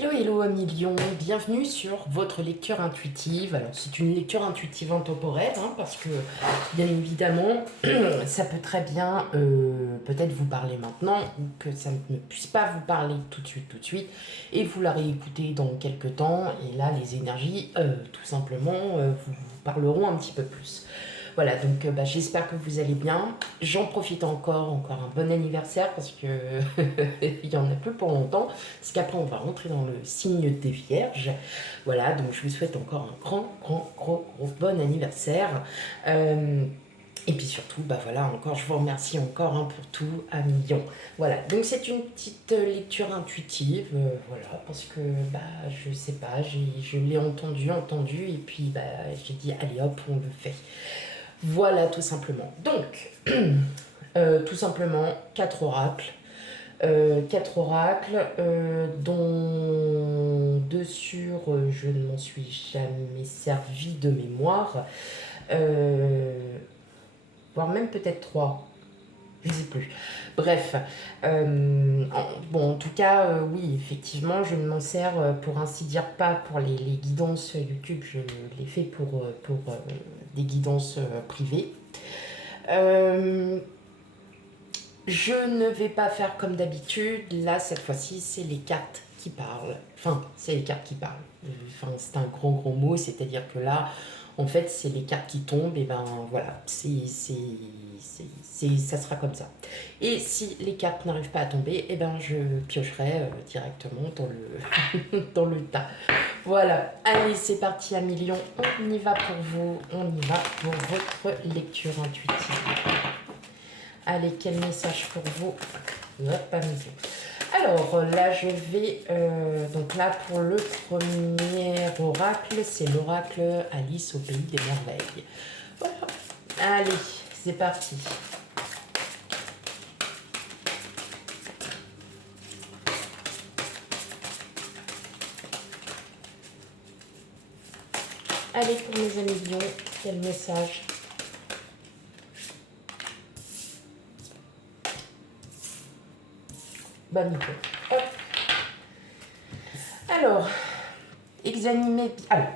Hello, hello amis lions, bienvenue sur votre lecture intuitive. Alors c'est une lecture intuitive intemporelle, parce que bien évidemment ça peut très bien peut-être vous parler maintenant ou que ça ne puisse pas vous parler tout de suite et vous la réécoutez dans quelques temps et là les énergies tout simplement vous parleront un petit peu plus. Voilà, donc j'espère que vous allez bien. J'en profite encore un bon anniversaire parce que il y en a peu pour longtemps, parce qu'après on va rentrer dans le signe des Vierges. Voilà, donc je vous souhaite encore un gros bon anniversaire. Et puis surtout, voilà, encore, je vous remercie encore pour tout à million. Voilà, donc c'est une petite lecture intuitive, voilà, parce que, je sais pas, je l'ai entendu, et puis, j'ai dit, allez hop, on le fait. Voilà, tout simplement. Donc, tout simplement, 4 oracles. 4 oracles, dont 2 sur je ne m'en suis jamais servi de mémoire, voire même peut-être 3, je ne sais plus. Bref, en tout cas, oui, effectivement, je ne m'en sers pour ainsi dire pas pour les guidances YouTube, je les fais pour des guidances privées. Je ne vais pas faire comme d'habitude. Là, cette fois-ci, c'est les cartes qui parlent. Enfin, c'est les cartes qui parlent. Enfin, c'est un gros mot. C'est-à-dire que là, en fait, c'est les cartes qui tombent. Et voilà, ça sera comme ça. Et si les cartes n'arrivent pas à tomber, je piocherai directement dans le, dans le tas. Voilà. Allez, c'est parti à million. On y va pour vous. On y va pour votre lecture intuitive. Allez, quel message pour vous? Hop, à mesure. Alors là, je vais... donc là, pour le premier oracle, c'est l'oracle Alice au pays des merveilles. Voilà. Allez, c'est parti. Allez, pour mes amis lions, quel message? Nickel. Hop. Alors, examiner. Alors,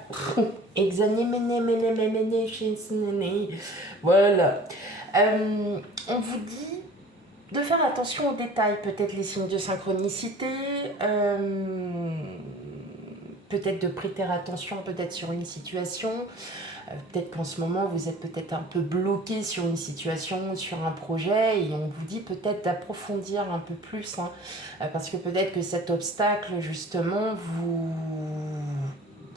voilà. On vous dit de faire attention aux détails, peut-être les signes de synchronicité, peut-être de prêter attention peut-être sur une situation. Peut-être qu'en ce moment, vous êtes peut-être un peu bloqué sur une situation, sur un projet, et on vous dit peut-être d'approfondir un peu plus, parce que peut-être que cet obstacle, justement,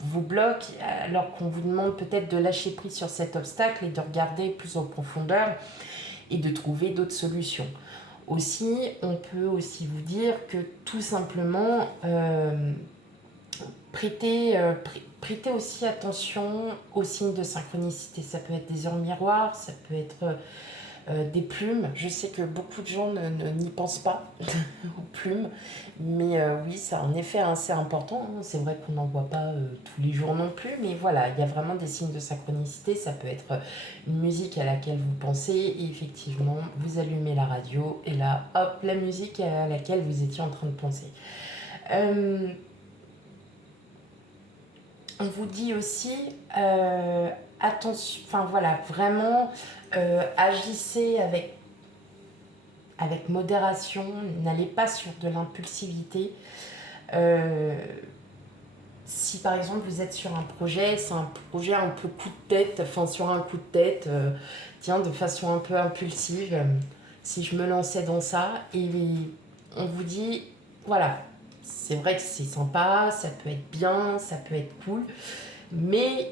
vous bloque, alors qu'on vous demande peut-être de lâcher prise sur cet obstacle et de regarder plus en profondeur et de trouver d'autres solutions. Aussi, on peut aussi vous dire que tout simplement, prêtez aussi attention aux signes de synchronicité. Ça peut être des heures miroirs, ça peut être des plumes. Je sais que beaucoup de gens n'y pensent pas aux plumes, mais oui, ça a un effet assez important. C'est vrai qu'on n'en voit pas tous les jours non plus, mais voilà, il y a vraiment des signes de synchronicité. Ça peut être une musique à laquelle vous pensez, et effectivement, vous allumez la radio, et là, hop, la musique à laquelle vous étiez en train de penser. On vous dit aussi, attention, enfin voilà, vraiment agissez avec modération, n'allez pas sur de l'impulsivité. Si par exemple vous êtes sur un projet, c'est un projet un peu coup de tête, enfin sur un coup de tête, tiens, de façon un peu impulsive, si je me lançais dans ça, et on vous dit, voilà, c'est vrai que c'est sympa, ça peut être bien, ça peut être cool, mais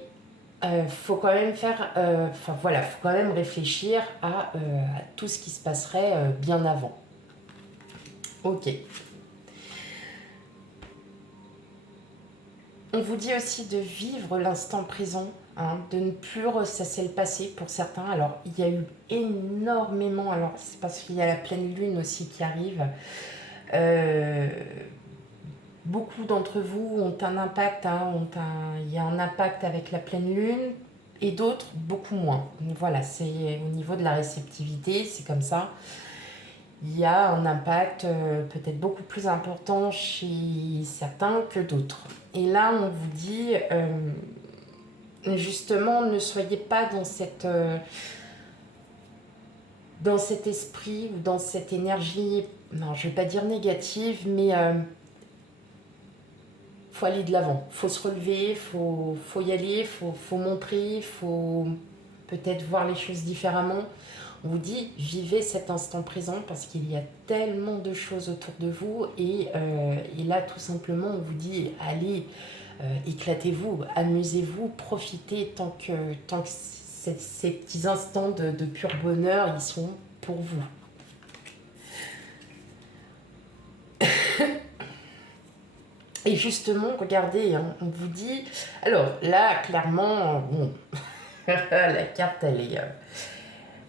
faut quand même faire, faut quand même réfléchir à tout ce qui se passerait bien avant. Ok. On vous dit aussi de vivre l'instant présent, de ne plus ressasser le passé pour certains. Alors, il y a eu énormément, alors c'est parce qu'il y a la pleine lune aussi qui arrive. Beaucoup d'entre vous ont un impact, il y a un impact avec la pleine lune, et d'autres beaucoup moins. Voilà, c'est au niveau de la réceptivité, c'est comme ça. il y a un impact peut-être beaucoup plus important chez certains que d'autres. Et là, on vous dit, justement, ne soyez pas dans cet esprit ou dans cette énergie, non, je ne vais pas dire négative, mais faut aller de l'avant, faut se relever, faut y aller, faut montrer, faut peut-être voir les choses différemment. On vous dit, vivez cet instant présent parce qu'il y a tellement de choses autour de vous et là, tout simplement, on vous dit, allez, éclatez-vous, amusez-vous, profitez tant que ces petits instants de pur bonheur, ils sont pour vous. Et justement, regardez, hein, on vous dit... Alors là, clairement, bon, la carte, elle est...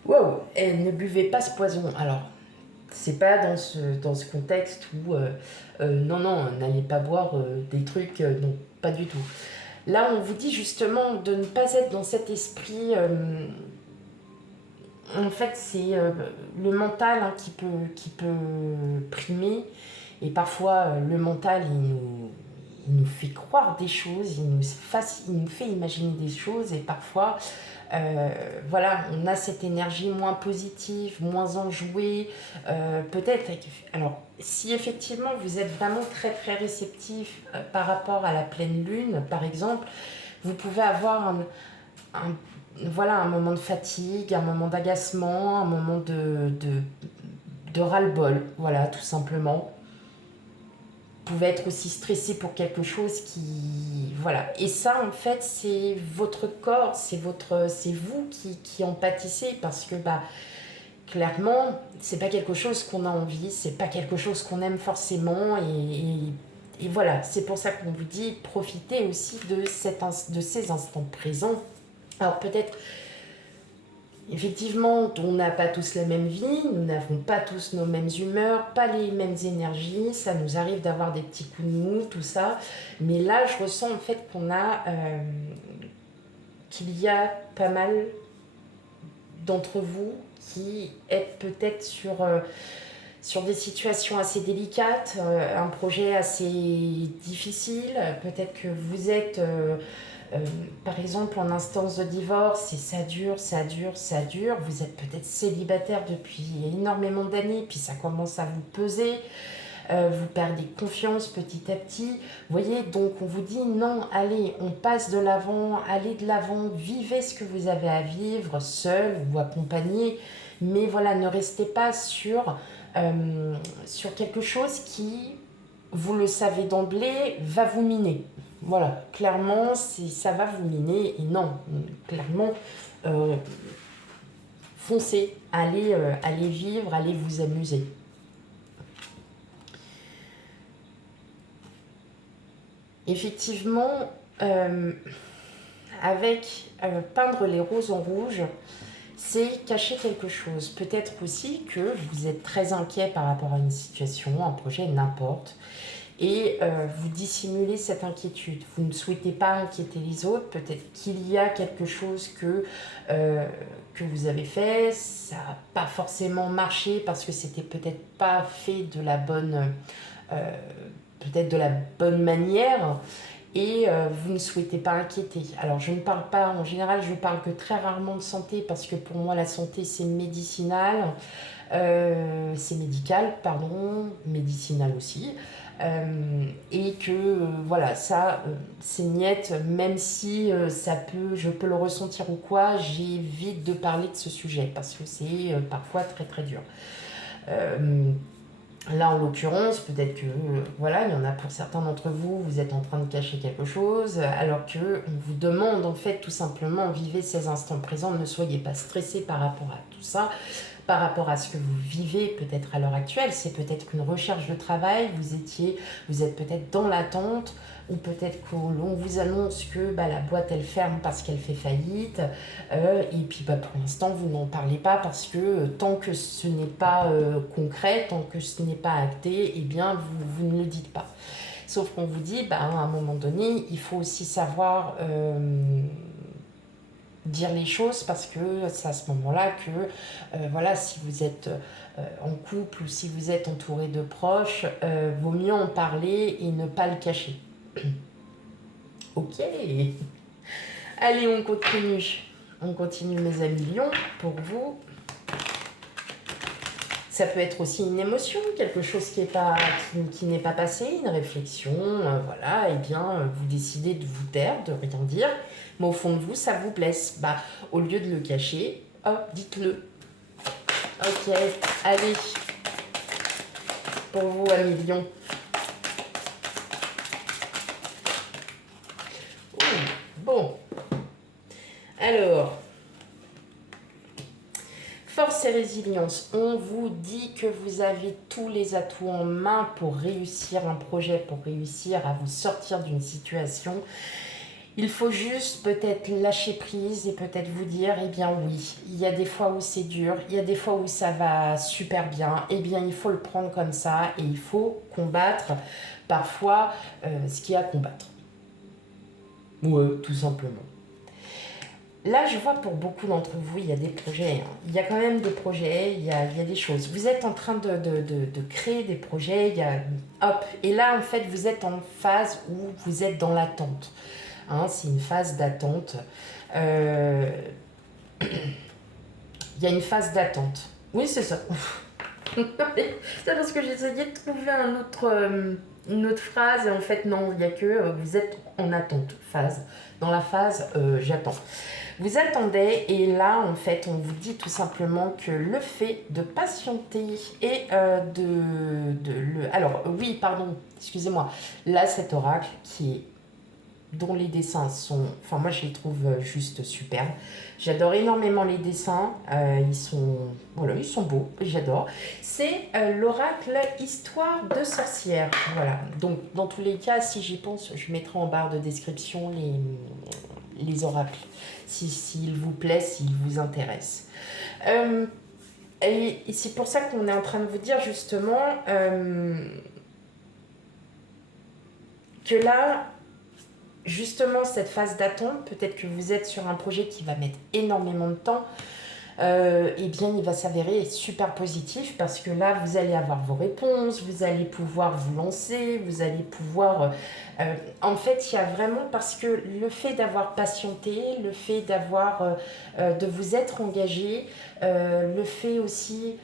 Wow, ne buvez pas ce poison. Alors, c'est pas dans ce contexte où... non, n'allez pas boire des trucs... non, pas du tout. Là, on vous dit justement de ne pas être dans cet esprit... en fait, c'est le mental hein, qui peut primer. Et parfois, le mental, il nous fait croire des choses, il nous fait imaginer des choses. Et parfois, voilà, on a cette énergie moins positive, moins enjouée. Peut-être, alors, si effectivement vous êtes vraiment très très réceptif par rapport à la pleine lune, par exemple, vous pouvez avoir voilà, un moment de fatigue, un moment d'agacement, un moment de ras-le-bol, voilà, tout simplement. Vous pouvez être aussi stressé pour quelque chose qui... Voilà. Et ça, en fait, c'est votre corps, c'est vous qui en pâtissez parce que, bah, clairement, c'est pas quelque chose qu'on a envie, c'est pas quelque chose qu'on aime forcément et voilà. C'est pour ça qu'on vous dit, profitez aussi de ces instants présents. Alors peut-être, effectivement, on n'a pas tous la même vie, nous n'avons pas tous nos mêmes humeurs, pas les mêmes énergies, ça nous arrive d'avoir des petits coups de mou, tout ça. Mais là, je ressens en fait qu'il y a pas mal d'entre vous qui êtes peut-être sur des situations assez délicates, un projet assez difficile, peut-être que vous êtes... par exemple, en instance de divorce, et ça dure, vous êtes peut-être célibataire depuis énormément d'années, puis ça commence à vous peser, vous perdez confiance petit à petit. Vous voyez, donc on vous dit non, allez, on passe de l'avant, allez de l'avant, vivez ce que vous avez à vivre, seul ou accompagné, mais voilà, ne restez pas sur quelque chose qui, vous le savez d'emblée, va vous miner. Voilà, clairement, ça va vous miner. Et non, clairement, foncez, allez vivre, allez vous amuser. Effectivement, avec peindre les roses en rouge, c'est cacher quelque chose. Peut-être aussi que vous êtes très inquiet par rapport à une situation, un projet, n'importe. Et vous dissimulez cette inquiétude. Vous ne souhaitez pas inquiéter les autres. Peut-être qu'il y a quelque chose que vous avez fait. Ça n'a pas forcément marché parce que c'était peut-être pas fait de la bonne, manière. Et vous ne souhaitez pas inquiéter. Alors je ne parle pas, en général, je parle que très rarement de santé parce que pour moi la santé c'est médicinal. C'est médical, pardon, médicinal aussi. Et que voilà, ça c'est niette, même si je peux le ressentir ou quoi, j'évite de parler de ce sujet parce que c'est parfois très très dur. Là en l'occurrence, peut-être que voilà, il y en a pour certains d'entre vous, vous êtes en train de cacher quelque chose, alors que on vous demande en fait tout simplement, vivez ces instants présents, ne soyez pas stressé par rapport à tout ça. Par rapport à ce que vous vivez peut-être à l'heure actuelle, c'est peut-être qu'une recherche de travail, vous êtes peut-être dans l'attente, ou peut-être qu'on vous annonce que la boîte elle ferme parce qu'elle fait faillite, et puis pour l'instant vous n'en parlez pas parce que tant que ce n'est pas concret, tant que ce n'est pas acté, eh bien vous ne le dites pas. Sauf qu'on vous dit, à un moment donné, il faut aussi savoir dire les choses parce que c'est à ce moment-là que, voilà, si vous êtes en couple ou si vous êtes entouré de proches, vaut mieux en parler et ne pas le cacher. Ok. Allez, on continue. On continue, mes amis lions, pour vous. Ça peut être aussi une émotion, quelque chose qui n'est pas passé, une réflexion, voilà, et bien, vous décidez de vous taire, de rien dire, mais au fond de vous, ça vous blesse. Bah, au lieu de le cacher, hop, dites-le. Ok, allez, pour vous, amis lions. Bon, alors... Force et résilience, on vous dit que vous avez tous les atouts en main pour réussir un projet, pour réussir à vous sortir d'une situation. Il faut juste peut-être lâcher prise et peut-être vous dire, eh bien oui, il y a des fois où c'est dur, il y a des fois où ça va super bien, eh bien il faut le prendre comme ça et il faut combattre parfois ce qu'il y a à combattre. Ouais, tout simplement. Là, je vois pour beaucoup d'entre vous, il y a des projets. Hein. Il y a quand même des projets, il y a des choses. Vous êtes en train de créer des projets, il y a... Hop. Et là, en fait, vous êtes en phase où vous êtes dans l'attente. Hein, c'est une phase d'attente. Il y a une phase d'attente. Oui, c'est ça. C'est parce que j'essayais de trouver une autre phrase. Et en fait, non, il n'y a que vous êtes en attente. Phase. Dans la phase, j'attends. Vous attendez et là, en fait, on vous dit tout simplement que le fait de patienter et Alors, oui, pardon, excusez-moi. Là, cet oracle dont les dessins sont... Enfin, moi, je les trouve juste superbes. J'adore énormément les dessins. Voilà, ils sont beaux, j'adore. C'est l'oracle Histoire de sorcière. Voilà. Donc, dans tous les cas, si j'y pense, je mettrai en barre de description les oracles. S'il vous plaît, s'il vous intéresse. Et c'est pour ça qu'on est en train de vous dire justement que là, justement, cette phase d'attente, peut-être que vous êtes sur un projet qui va mettre énormément de temps, eh bien, il va s'avérer super positif parce que là, vous allez avoir vos réponses, vous allez pouvoir vous lancer, vous allez pouvoir... en fait, il y a vraiment... Parce que le fait d'avoir patienté, le fait de vous être engagé, le fait aussi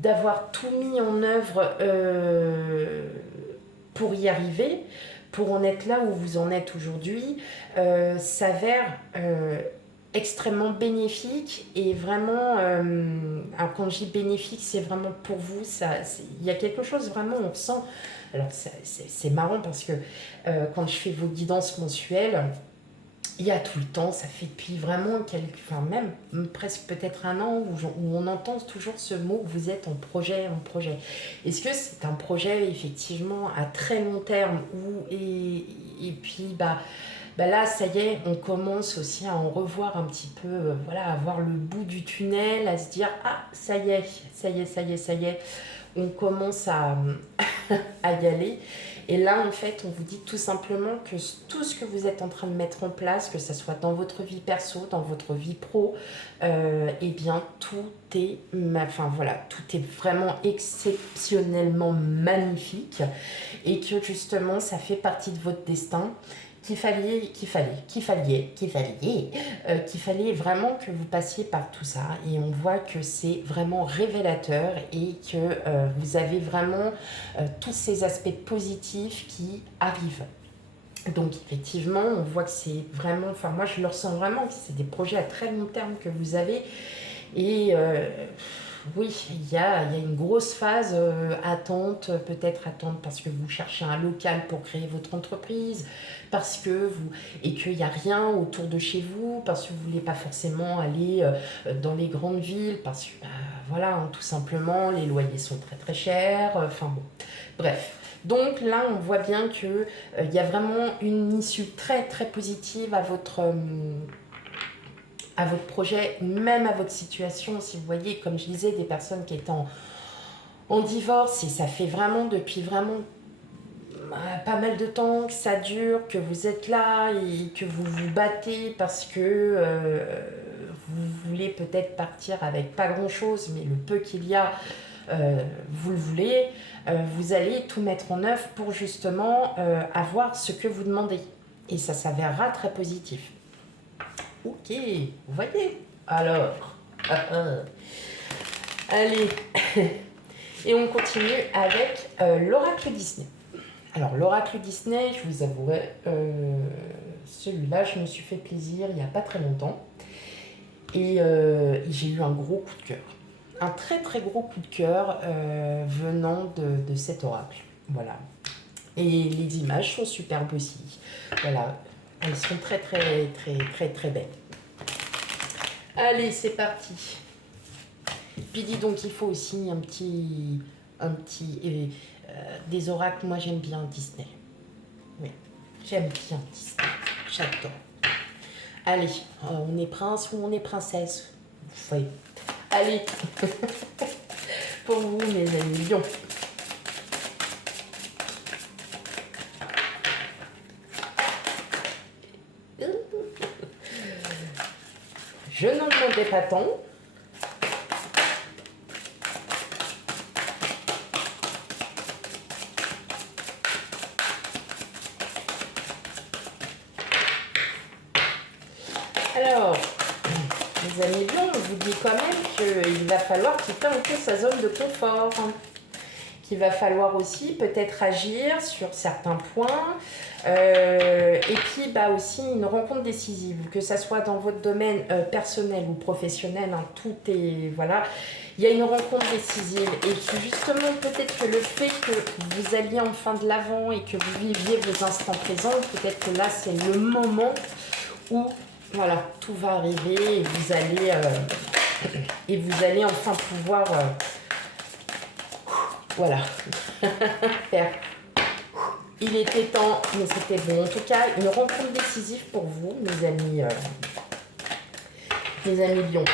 d'avoir tout mis en œuvre pour y arriver, pour en être là où vous en êtes aujourd'hui, s'avère extrêmement bénéfique et vraiment, quand je dis bénéfique, c'est vraiment pour vous, il y a quelque chose vraiment, on sent, alors c'est marrant parce que quand je fais vos guidances mensuelles, il y a tout le temps, ça fait depuis vraiment enfin même presque peut-être un an où on entend toujours ce mot, vous êtes en projet. Est-ce que c'est un projet effectivement à très long terme et puis là, ça y est, on commence aussi à en revoir un petit peu, voilà, à voir le bout du tunnel, à se dire, ah, ça y est, on commence à y aller. Et là, en fait, on vous dit tout simplement que tout ce que vous êtes en train de mettre en place, que ce soit dans votre vie perso, dans votre vie pro, eh bien, tout est vraiment exceptionnellement magnifique et que justement, ça fait partie de votre destin. Qu'il fallait vraiment que vous passiez par tout ça et on voit que c'est vraiment révélateur et que vous avez vraiment tous ces aspects positifs qui arrivent. Donc effectivement, on voit que c'est vraiment, enfin moi je le ressens vraiment, que c'est des projets à très long terme que vous avez et oui, il y a une grosse phase attente, peut-être attente parce que vous cherchez un local pour créer votre entreprise, et qu'il n'y a rien autour de chez vous, parce que vous ne voulez pas forcément aller dans les grandes villes, parce que voilà, hein, tout simplement, les loyers sont très très chers, enfin bon, bref. Donc là, on voit bien qu'il y a vraiment une issue très très positive à votre projet, même à votre situation. Si vous voyez, comme je disais, des personnes qui étaient en divorce, et ça fait vraiment depuis vraiment pas mal de temps que ça dure, que vous êtes là et que vous vous battez parce que vous voulez peut-être partir avec pas grand-chose, mais le peu qu'il y a, vous le voulez, vous allez tout mettre en œuvre pour justement avoir ce que vous demandez. Et ça s'avérera très positif. Ok, vous voyez. Alors, allez. Et on continue avec l'oracle Disney. Alors, l'oracle Disney, je vous avouerai, celui-là, je me suis fait plaisir il n'y a pas très longtemps. Et j'ai eu un gros coup de cœur. Un très très gros coup de cœur venant de cet oracle. Voilà. Et les images sont superbes aussi. Voilà. Elles sont très très très très très belles. Allez, c'est parti. Puis dis donc, il faut aussi des oracles. Moi, j'aime bien Disney. Oui, j'aime bien Disney. J'adore. Allez, on est prince ou on est princesse? Oui. Allez, pour vous, mes amis lions. Je n'en demandais pas tant. Alors, les amis lions, on vous dit quand même qu'il va falloir quitter un peu sa zone de confort. Qu'il va falloir aussi peut-être agir sur certains points. Et puis aussi une rencontre décisive, que ça soit dans votre domaine personnel ou professionnel, hein, tout est... Voilà. Il y a une rencontre décisive et que justement peut-être que le fait que vous alliez enfin de l'avant et que vous viviez vos instants présents, peut-être que là c'est le moment où voilà, tout va arriver et vous allez enfin pouvoir voilà faire. Il était temps, mais c'était bon. En tout cas, une rencontre décisive pour vous, mes amis lions.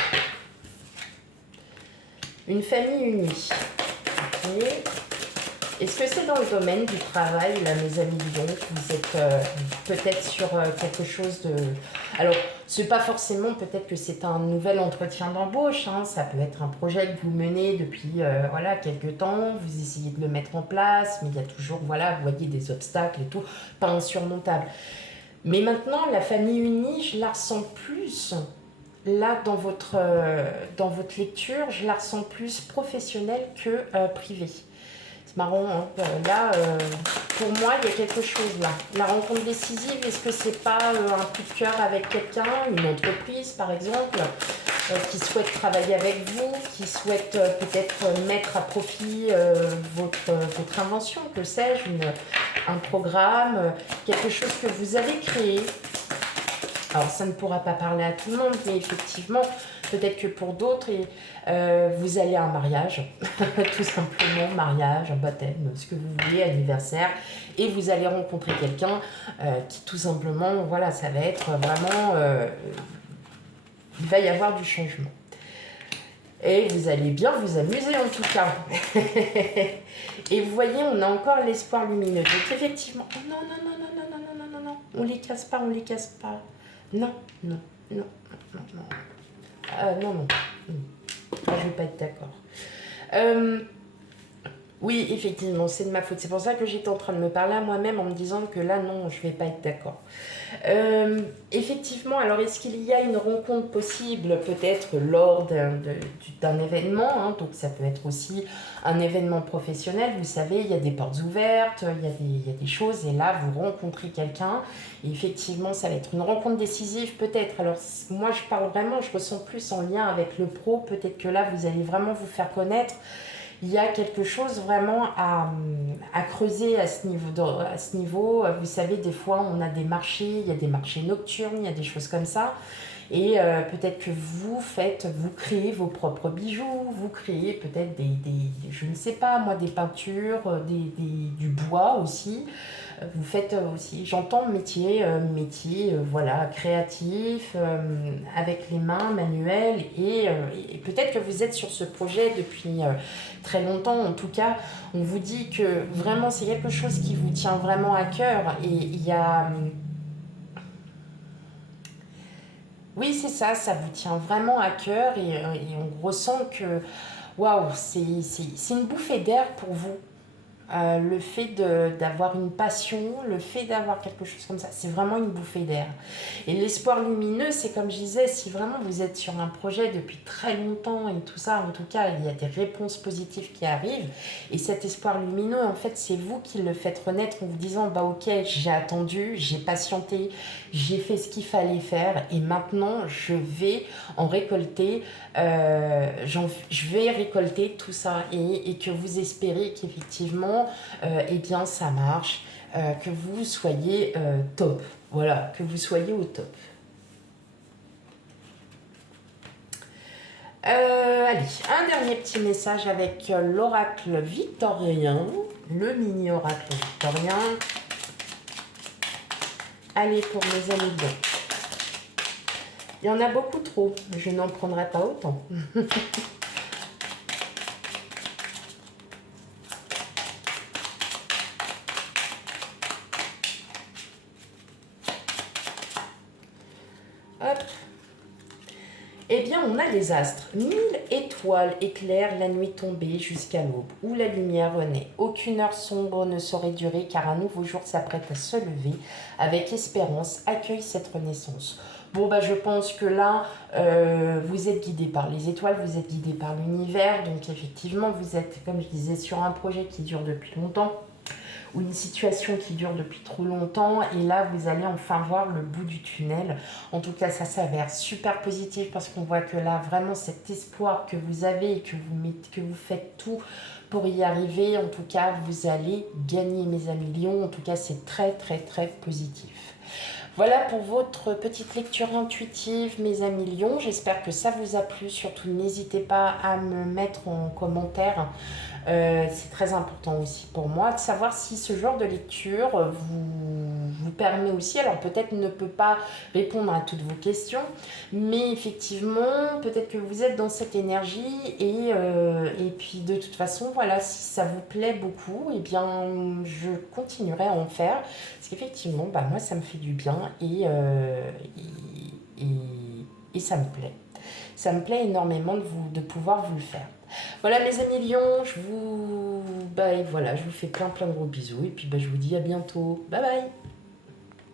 Une famille unie. Okay. Est-ce que c'est dans le domaine du travail, là, mes amis lions, que vous êtes peut-être sur quelque chose de... Alors, c'est pas forcément, peut-être que c'est un nouvel entretien d'embauche, hein, ça peut être un projet que vous menez depuis voilà, quelques temps, vous essayez de le mettre en place, mais il y a toujours, voilà, vous voyez des obstacles et tout, pas insurmontables. Mais maintenant, la famille unie, je la ressens plus, là, dans votre lecture, je la ressens plus professionnelle que privée. C'est marrant, hein. Là, pour moi, il y a quelque chose là. La rencontre décisive, est-ce que c'est pas un coup de cœur avec quelqu'un, une entreprise par exemple, qui souhaite travailler avec vous, qui souhaite peut-être mettre à profit votre invention, que sais-je, un programme, quelque chose que vous avez créé. Alors, ça ne pourra pas parler à tout le monde, mais effectivement, peut-être que pour d'autres, vous allez à un mariage, tout simplement, mariage, un baptême, ce que vous voulez, anniversaire, et vous allez rencontrer quelqu'un qui, tout simplement, voilà, ça va être vraiment... il va y avoir du changement. Et vous allez bien vous amuser, en tout cas. Et vous voyez, on a encore l'espoir lumineux. Donc, effectivement... Oh, non, non, non, non, non, non, non, non, non, non, on les casse pas, on les casse pas. Non, non, non, non, non. Non, non. Je ne vais pas être d'accord. Oui, effectivement, c'est de ma faute. C'est pour ça que j'étais en train de me parler à moi-même en me disant que là, non, je ne vais pas être d'accord. Effectivement, alors est-ce qu'il y a une rencontre possible peut-être lors d'un événement, hein, donc ça peut être aussi un événement professionnel, vous savez, il y a des portes ouvertes, il y a des choses, et là vous rencontrez quelqu'un, et effectivement ça va être une rencontre décisive peut-être. Alors moi je parle vraiment, je ressens plus en lien avec le pro, peut-être que là vous allez vraiment vous faire connaître. Il y a quelque chose vraiment à creuser à ce niveau. Vous savez, des fois, on a des marchés, il y a des marchés nocturnes, il y a des choses comme ça. Et peut-être que vous créez vos propres bijoux, vous créez peut-être je ne sais pas moi, des peintures, du bois aussi. Vous faites aussi, j'entends métier, voilà, créatif, avec les mains, manuel, et peut-être que vous êtes sur ce projet depuis très longtemps. En tout cas, on vous dit que vraiment c'est quelque chose qui vous tient vraiment à cœur, et il y a... Oui, c'est ça, ça vous tient vraiment à cœur, et on ressent que, waouh, c'est une bouffée d'air pour vous. Le fait d'avoir une passion, le fait d'avoir quelque chose comme ça, c'est vraiment une bouffée d'air. Et l'espoir lumineux, c'est comme je disais, si vraiment vous êtes sur un projet depuis très longtemps et tout ça, en tout cas, il y a des réponses positives qui arrivent. Et cet espoir lumineux, en fait, c'est vous qui le faites renaître en vous disant, bah ok, j'ai attendu, j'ai patienté, j'ai fait ce qu'il fallait faire, et maintenant, je vais en récolter, je vais récolter tout ça, et que vous espérez qu'effectivement, eh bien, ça marche, que vous soyez top. Voilà, que vous soyez au top. Allez, un dernier petit message avec l'oracle victorien, le mini oracle victorien. Allez, pour mes amis bons. Il y en a beaucoup trop, je n'en prendrai pas autant. Hop. Eh bien, on a les astres. 1000 étoiles éclairent la nuit tombée jusqu'à l'aube, où la lumière renaît. Aucune heure sombre ne saurait durer, car un nouveau jour s'apprête à se lever. Avec espérance, accueille cette renaissance. Bon, bah, je pense que là, vous êtes guidé par les étoiles, vous êtes guidé par l'univers. Donc, effectivement, vous êtes, comme je disais, sur un projet qui dure depuis longtemps, ou une situation qui dure depuis trop longtemps, et là vous allez enfin voir le bout du tunnel. En tout cas, ça s'avère super positif, parce qu'on voit que là vraiment cet espoir que vous avez, et que vous faites tout pour y arriver, en tout cas vous allez gagner, mes amis lions. En tout cas, c'est très très très positif. Voilà pour votre petite lecture intuitive, mes amis lions. J'espère que ça vous a plu. Surtout, n'hésitez pas à me mettre en commentaire. C'est très important aussi pour moi de savoir si ce genre de lecture vous permet aussi, alors peut-être ne peut pas répondre à toutes vos questions, mais effectivement, peut-être que vous êtes dans cette énergie, et puis de toute façon, voilà, si ça vous plaît beaucoup, eh bien, je continuerai à en faire, parce qu'effectivement, bah, moi, ça me fait du bien, et ça me plaît. Ça me plaît énormément de pouvoir vous le faire. Voilà, mes amis lions, je vous fais plein de gros bisous, et puis bah, je vous dis à bientôt. Bye bye.